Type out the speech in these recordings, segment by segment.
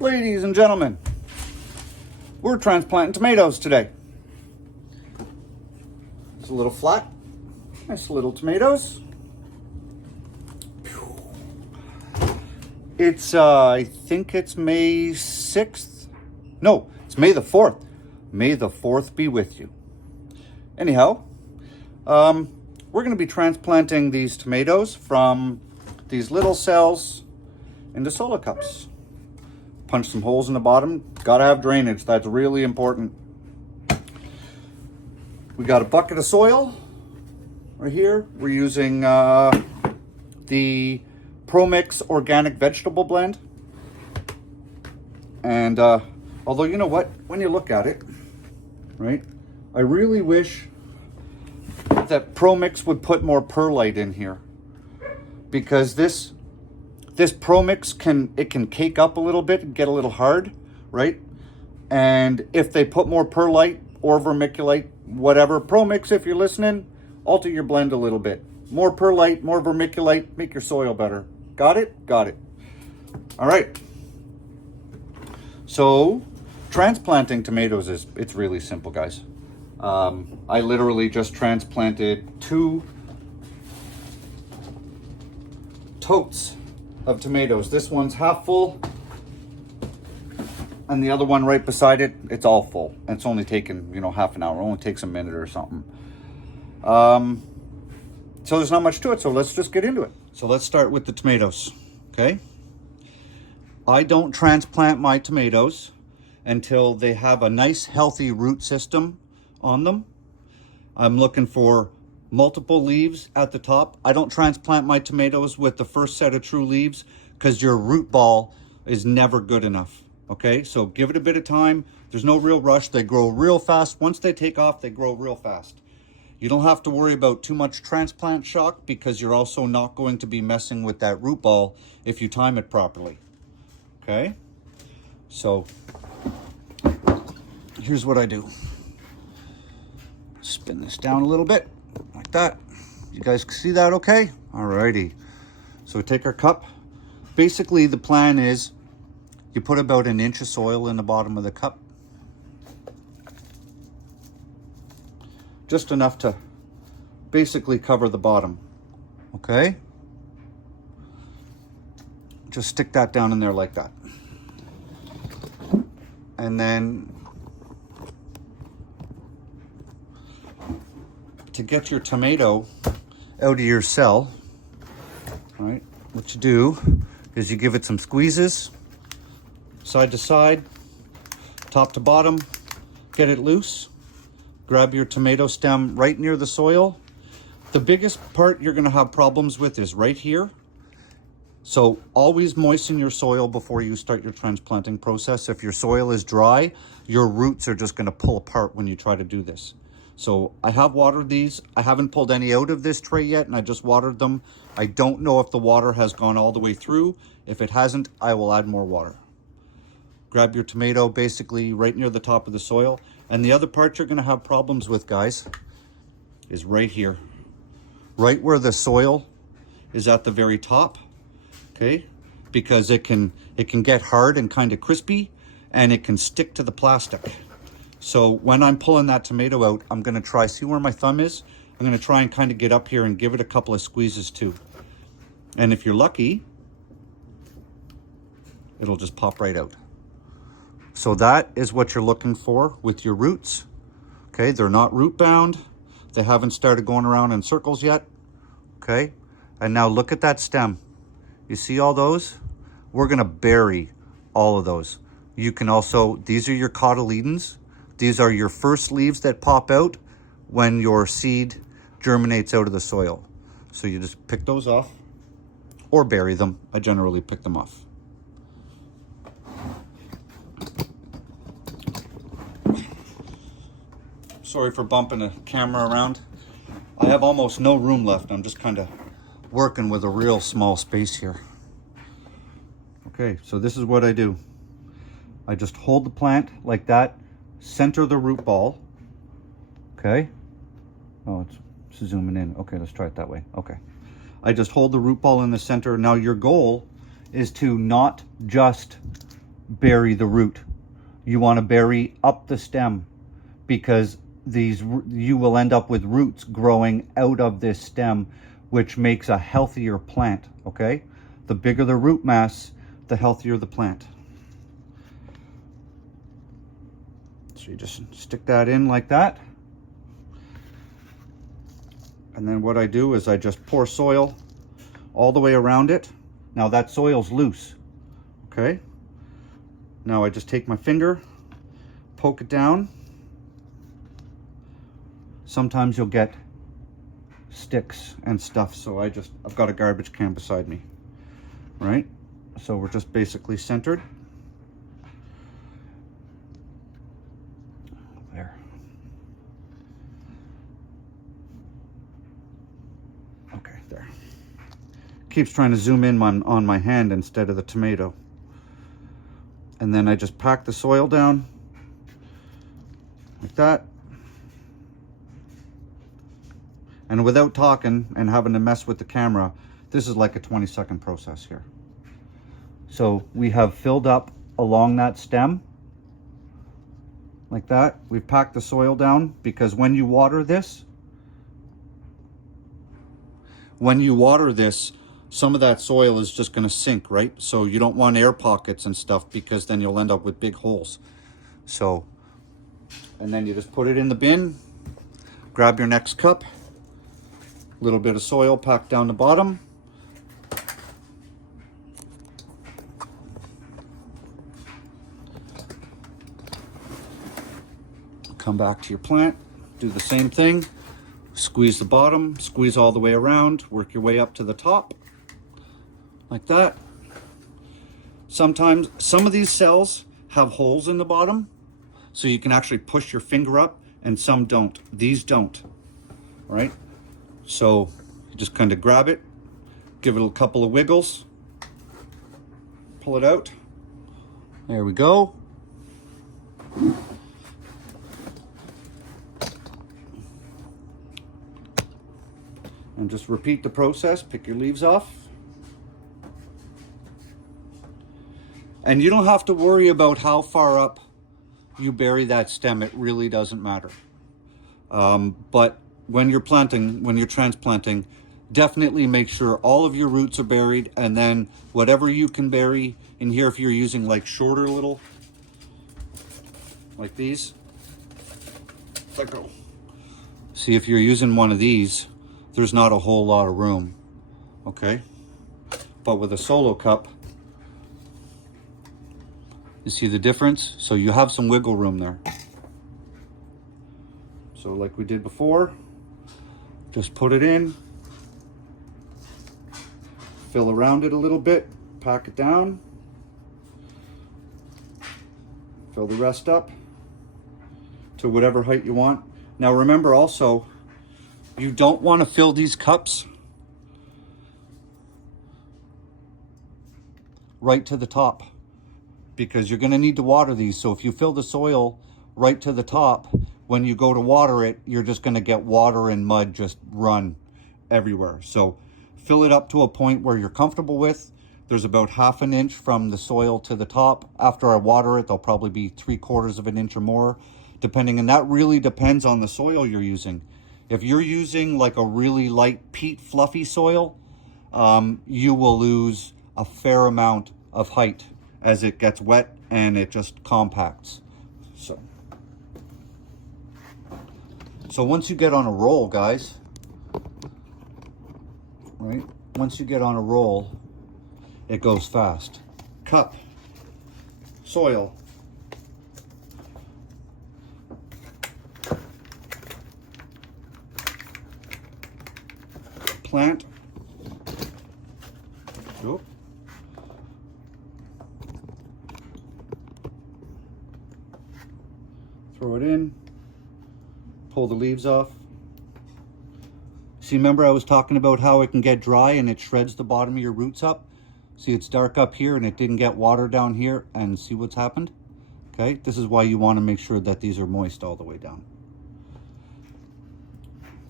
Ladies and gentlemen, we're transplanting tomatoes today. It's a little flat, nice little tomatoes. It's, I think it's May 6th. No, it's May the 4th. May the 4th be with you. Anyhow, we're going to be transplanting these tomatoes from these little cells into solo cups. Punch some holes in the bottom. Gotta have drainage. That's really important. We got a bucket of soil right here. We're using the ProMix organic vegetable blend. And although, you know what, when you look at it, right, I really wish that ProMix would put more perlite in here, because this ProMix can cake up a little bit and get a little hard, right? And if they put more perlite or vermiculite, whatever, ProMix, if you're listening, alter your blend a little bit. More perlite, more vermiculite, make your soil better. Got it? Got it. All right. So transplanting tomatoes it's really simple, guys. I literally just transplanted 2 totes of tomatoes. This one's half full, and the other one right beside it, it's all full. And it's only taken, half an hour. It only takes a minute or something. So there's not much to it, so let's just get into it. So let's start with the tomatoes, okay? I don't transplant my tomatoes until they have a nice healthy root system on them. I'm looking for multiple leaves at the top. I don't transplant my tomatoes with the first set of true leaves because your root ball is never good enough, okay? So give it a bit of time. There's no real rush. They grow real fast. Once they take off, they grow real fast. You don't have to worry about too much transplant shock because you're also not going to be messing with that root ball if you time it properly, okay? So here's what I do. Spin this down a little bit. Like that. You guys can see that okay? Alrighty. So we take our cup. Basically, the plan is you put about 1 inch of soil in the bottom of the cup. Just enough to basically cover the bottom. Okay? Just stick that down in there like that. And then to get your tomato out of your cell, right, what you do is you give it some squeezes, side to side, top to bottom, get it loose, grab your tomato stem right near the soil. The biggest part you're gonna have problems with is right here. So always moisten your soil before you start your transplanting process. If your soil is dry, your roots are just gonna pull apart when you try to do this. So I have watered these. I haven't pulled any out of this tray yet, and I just watered them. I don't know if the water has gone all the way through. If it hasn't, I will add more water. Grab your tomato basically right near the top of the soil. And the other part you're gonna have problems with, guys, is right here. Right where the soil is at the very top, okay? Because it can get hard and kind of crispy, and it can stick to the plastic. So when I'm pulling that tomato out, I'm gonna try, see where my thumb is? I'm gonna try and kind of get up here and give it a couple of squeezes too. And if you're lucky, it'll just pop right out. So that is what you're looking for with your roots. Okay, they're not root bound. They haven't started going around in circles yet. Okay, and now look at that stem. You see all those? We're gonna bury all of those. You can also, these are your cotyledons. These are your first leaves that pop out when your seed germinates out of the soil. So you just pick those off or bury them. I generally pick them off. Sorry for bumping the camera around. I have almost no room left. I'm just kind of working with a real small space here. Okay, so this is what I do. I just hold the plant like that, center the root ball, okay? Oh, it's zooming in. Okay, let's try it that way. Okay. I just hold the root ball in the center. Now your goal is to not just bury the root. You want to bury up the stem, because you will end up with roots growing out of this stem, which makes a healthier plant. Okay, the bigger the root mass, the healthier the plant. So you just stick that in like that, and then what I do is I just pour soil all the way around it. Now that soil's loose. Okay, now I just take my finger, poke it down. Sometimes you'll get sticks and stuff, so I've got a garbage can beside me, right? So we're just basically centered. There. Okay, there. Keeps trying to zoom in on my hand instead of the tomato. And then I just pack the soil down like that. And without talking and having to mess with the camera, this is like a 20-second process here. So we have filled up along that stem like that. We've packed the soil down, because when you water this, some of that soil is just going to sink, right? So you don't want air pockets and stuff, because then you'll end up with big holes. So, and then you just put it in the bin, grab your next cup, a little bit of soil packed down the bottom. Come back to your plant, do the same thing. Squeeze the bottom, squeeze all the way around, work your way up to the top, like that. Sometimes, some of these cells have holes in the bottom, so you can actually push your finger up, and some don't. These don't, right? So you just kind of grab it, give it a couple of wiggles, pull it out. There we go. And just repeat the process, pick your leaves off. And you don't have to worry about how far up you bury that stem. It really doesn't matter. But when you're transplanting, definitely make sure all of your roots are buried, and then whatever you can bury in here, if you're using like shorter little, like these. Let go. See, if you're using one of these, there's not a whole lot of room, okay? But with a solo cup, you see the difference? So you have some wiggle room there. So like we did before, just put it in, fill around it a little bit, pack it down, fill the rest up to whatever height you want. Now remember also, you don't want to fill these cups right to the top, because you're going to need to water these. So if you fill the soil right to the top, when you go to water it, you're just going to get water and mud just run everywhere. So fill it up to a point where you're comfortable with. There's about 1/2 inch from the soil to the top. After I water it, there'll probably be 3/4 of an inch or more, depending. And that really depends on the soil you're using. If you're using like a really light peat fluffy soil, you will lose a fair amount of height as it gets wet and it just compacts. So once you get on a roll, guys, right? Once you get on a roll, it goes fast. Cup, soil, plant. Oop. Throw it in, pull the leaves off. See, remember I was talking about how it can get dry and it shreds the bottom of your roots up? See, it's dark up here and it didn't get water down here, and see what's happened? Okay, this is why you want to make sure that these are moist all the way down.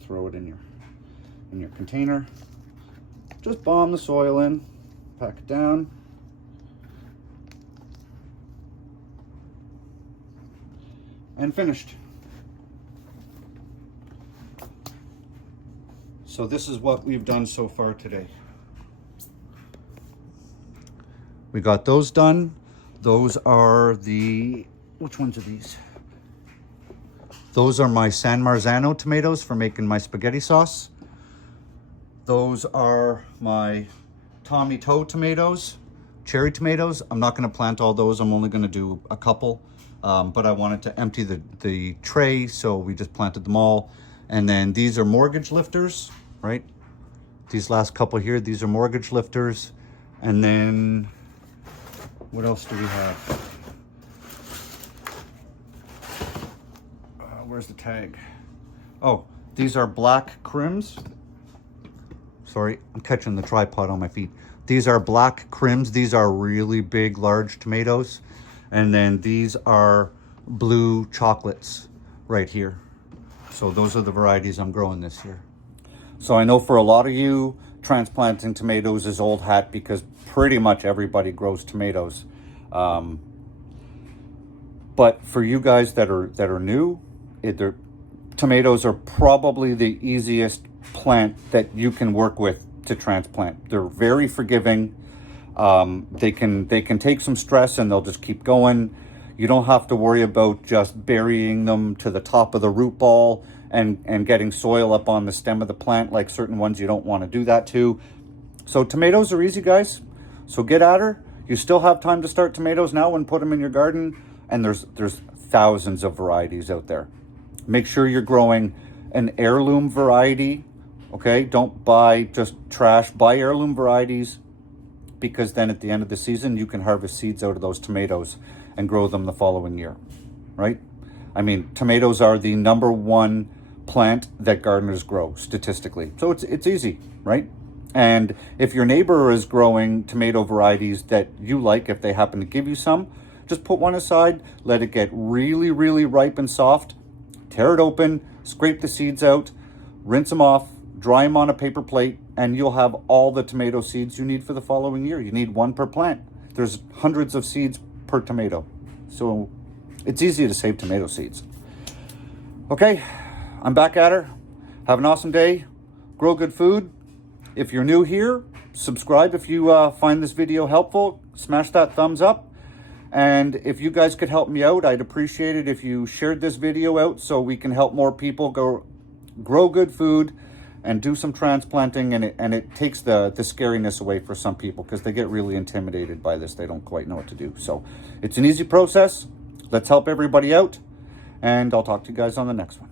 Throw it in your container. Just bomb the soil in, pack it down. and finished. So this is what we've done so far today. We got those done. Those are the, which ones are these? Those are my San Marzano tomatoes for making my spaghetti sauce. Those are my Tommy Toe tomatoes, cherry tomatoes. I'm not going to plant all those. I'm only going to do a couple, but I wanted to empty the tray, so we just planted them all. And then these are mortgage lifters, right? These last couple here, these are mortgage lifters. And then what else do we have? Where's the tag? Oh, these are black crims. Sorry, I'm catching the tripod on my feet. These are black crims. These are really big, large tomatoes. And then these are blue chocolates right here. So those are the varieties I'm growing this year. So I know for a lot of you, transplanting tomatoes is old hat because pretty much everybody grows tomatoes. But for you guys that are new, tomatoes are probably the easiest plant that you can work with to transplant. They're very forgiving. They can take some stress and they'll just keep going. You don't have to worry about just burying them to the top of the root ball and getting soil up on the stem of the plant like certain ones you don't want to do that to. So tomatoes are easy, guys. So get at her. You still have time to start tomatoes now and put them in your garden. And there's thousands of varieties out there. Make sure you're growing an heirloom variety, okay? Don't buy just trash. Buy heirloom varieties, because then at the end of the season, you can harvest seeds out of those tomatoes and grow them the following year, right? I mean, tomatoes are the #1 plant that gardeners grow statistically. So it's easy, right? And if your neighbor is growing tomato varieties that you like, if they happen to give you some, just put one aside, let it get really, really ripe and soft, tear it open, scrape the seeds out, rinse them off, dry them on a paper plate, and you'll have all the tomato seeds you need for the following year. You need one per plant. There's hundreds of seeds per tomato. So it's easy to save tomato seeds. Okay, I'm back at her. Have an awesome day. Grow good food. If you're new here, subscribe if you find this video helpful. Smash that thumbs up. And if you guys could help me out, I'd appreciate it if you shared this video out so we can help more people grow good food and do some transplanting. And it takes the scariness away for some people because they get really intimidated by this. They don't quite know what to do. So it's an easy process. Let's help everybody out. And I'll talk to you guys on the next one.